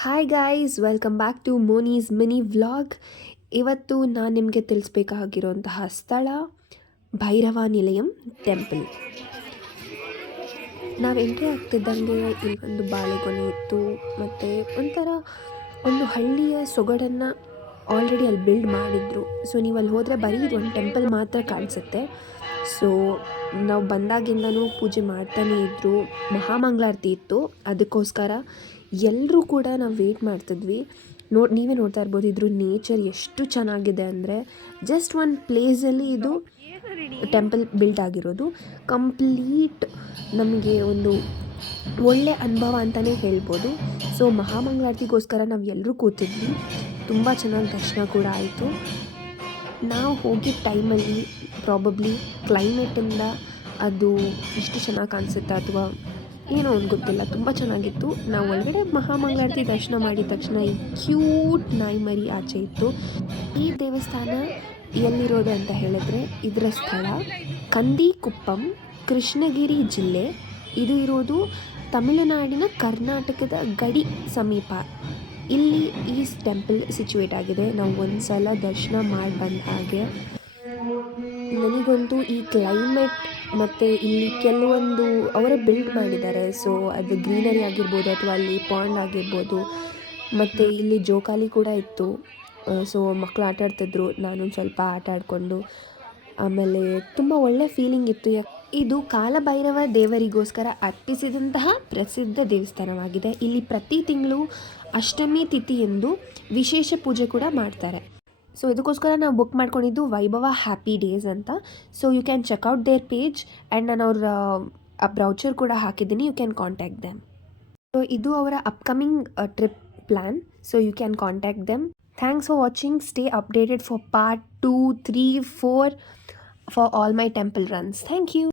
Hi guys, welcome back to Moni's mini vlog. ಇವತ್ತು ನಾನು ನಿಮಗೆ ತಿಳಿಸ್ಬೇಕಾಗಿರುವಂತಹ ಸ್ಥಳ ಭೈರವ ನಿಲಯಂ ಟೆಂಪಲ್. ನಾವು ಎಂಟ್ರಿ ಆಗ್ತಿದ್ದಂಗೆ ಇಲ್ಲಿ ಒಂದು ಬಾಳೆಗೊನೆ ಇತ್ತು, ಮತ್ತು ಒಂದು ಹಳ್ಳಿಯ ಸೊಗಡನ್ನು ಆಲ್ರೆಡಿ ಅಲ್ಲಿ ಬಿಲ್ಡ್ ಮಾಡಿದ್ರು. ಸೊ ನೀವು ಅಲ್ಲಿ ಹೋದರೆ ಬರೀ ಒಂದು ಟೆಂಪಲ್ ಮಾತ್ರ ಕಾಣಿಸುತ್ತೆ. ಸೊ ನಾವು ಬಂದಾಗಿಂದನೂ ಪೂಜೆ ಮಾಡ್ತಾನೇ ಇದ್ದರು. ಮಹಾಮಂಗಳಾರತಿ ಇತ್ತು, ಅದಕ್ಕೋಸ್ಕರ ಎಲ್ಲರೂ ಕೂಡ ನಾವು ವೆಯ್ಟ್ ಮಾಡ್ತಿದ್ವಿ. ನೀವೇ ನೋಡ್ತಾ ಇರ್ಬೋದು ಇದ್ರ ನೇಚರ್ ಎಷ್ಟು ಚೆನ್ನಾಗಿದೆ ಅಂದರೆ, ಜಸ್ಟ್ ಒಂದು ಪ್ಲೇಸಲ್ಲಿ ಇದು ಟೆಂಪಲ್ ಬಿಲ್ಡ್ ಆಗಿರೋದು. ಕಂಪ್ಲೀಟ್ ನಮಗೆ ಒಂದು ಒಳ್ಳೆ ಅನುಭವ ಅಂತಲೇ ಹೇಳ್ಬೋದು. ಸೊ ಮಹಾಮಂಗಳಾರತಿಗೋಸ್ಕರ ನಾವು ಎಲ್ಲರೂ ಕೂತಿದ್ವಿ. ತುಂಬ ಚೆನ್ನಾಗಿ ದರ್ಶನ ಕೂಡ ಆಯಿತು. ನಾವು ಹೋಗಿದ್ದ ಟೈಮಲ್ಲಿ ಪ್ರಾಬಬ್ಲಿ ಕ್ಲೈಮೇಟಿಂದ ಅದು ಇಷ್ಟು ಚೆನ್ನಾಗಿ ಕಾಣಿಸುತ್ತೆ ಅಥವಾ ಏನೋ ಒಂದು ಗೊತ್ತಿಲ್ಲ, ತುಂಬ ಚೆನ್ನಾಗಿತ್ತು. ನಾವು ಒಳಗಡೆ ಮಹಾಮಂಗಳಾರತಿ ದರ್ಶನ ಮಾಡಿದ ತಕ್ಷಣ ಈ ಕ್ಯೂಟ್ ನಾಯಿ ಮರಿ ಆಚೆ ಇತ್ತು. ಈ ದೇವಸ್ಥಾನ ಎಲ್ಲಿರೋದು ಅಂತ ಹೇಳಿದ್ರೆ, ಇದರ ಸ್ಥಳ ಕಂದೀಕುಪ್ಪಂ, ಕೃಷ್ಣಗಿರಿ ಜಿಲ್ಲೆ. ಇದು ಇರೋದು ತಮಿಳುನಾಡಿನ ಕರ್ನಾಟಕದ ಗಡಿ ಸಮೀಪ. ಇಲ್ಲಿ ಈ ಟೆಂಪಲ್ ಸಿಚುವೇಟ್ ಆಗಿದೆ. ನಾವು ಒಂದು ಸಲ ದರ್ಶನ ಮಾಡಿ ಬಂದ ಹಾಗೆ ನನಗಂತೂ ಈ ಕ್ಲೈಮೇಟ್ ಮತ್ತು ಇಲ್ಲಿ ಕೆಲವೊಂದು ಅವರೇ ಬಿಲ್ಡ್ ಮಾಡಿದ್ದಾರೆ. ಸೊ ಅದು ಗ್ರೀನರಿ ಆಗಿರ್ಬೋದು ಅಥವಾ ಅಲ್ಲಿ ಪಾಂಡ್ ಆಗಿರ್ಬೋದು, ಮತ್ತು ಇಲ್ಲಿ ಜೋಕಾಲಿ ಕೂಡ ಇತ್ತು. ಸೊ ಮಕ್ಕಳು ಆಟ ಆಡ್ತಿದ್ರು, ನಾನೊಂದು ಸ್ವಲ್ಪ ಆಟ ಆಡಿಕೊಂಡು, ಆಮೇಲೆ ತುಂಬ ಒಳ್ಳೆ ಫೀಲಿಂಗ್ ಇತ್ತು. ಇದು ಕಾಲಭೈರವ ದೇವರಿಗೋಸ್ಕರ ಅರ್ಪಿಸಿದಂತಹ ಪ್ರಸಿದ್ಧ ದೇವಸ್ಥಾನವಾಗಿದೆ. ಇಲ್ಲಿ ಪ್ರತಿ ತಿಂಗಳು ಅಷ್ಟಮಿ ತಿಥಿ ಎಂದು ವಿಶೇಷ ಪೂಜೆ ಕೂಡ ಮಾಡ್ತಾರೆ. ಸೊ ಇದಕ್ಕೋಸ್ಕರ ನಾವು ಬುಕ್ ಮಾಡ್ಕೊಂಡಿದ್ದು ವೈಭವ ಹ್ಯಾಪಿ ಡೇಸ್ ಅಂತ. So you can check out their page and ನಾನು ಅವ್ರ ಬ್ರೌಚರ್ ಕೂಡ ಹಾಕಿದ್ದೀನಿ. You can contact them. So ಇದು ಅವರ upcoming trip plan. So you can contact them. Thanks for watching. Stay updated for part 2, 3, 4 for all my temple runs. Thank you.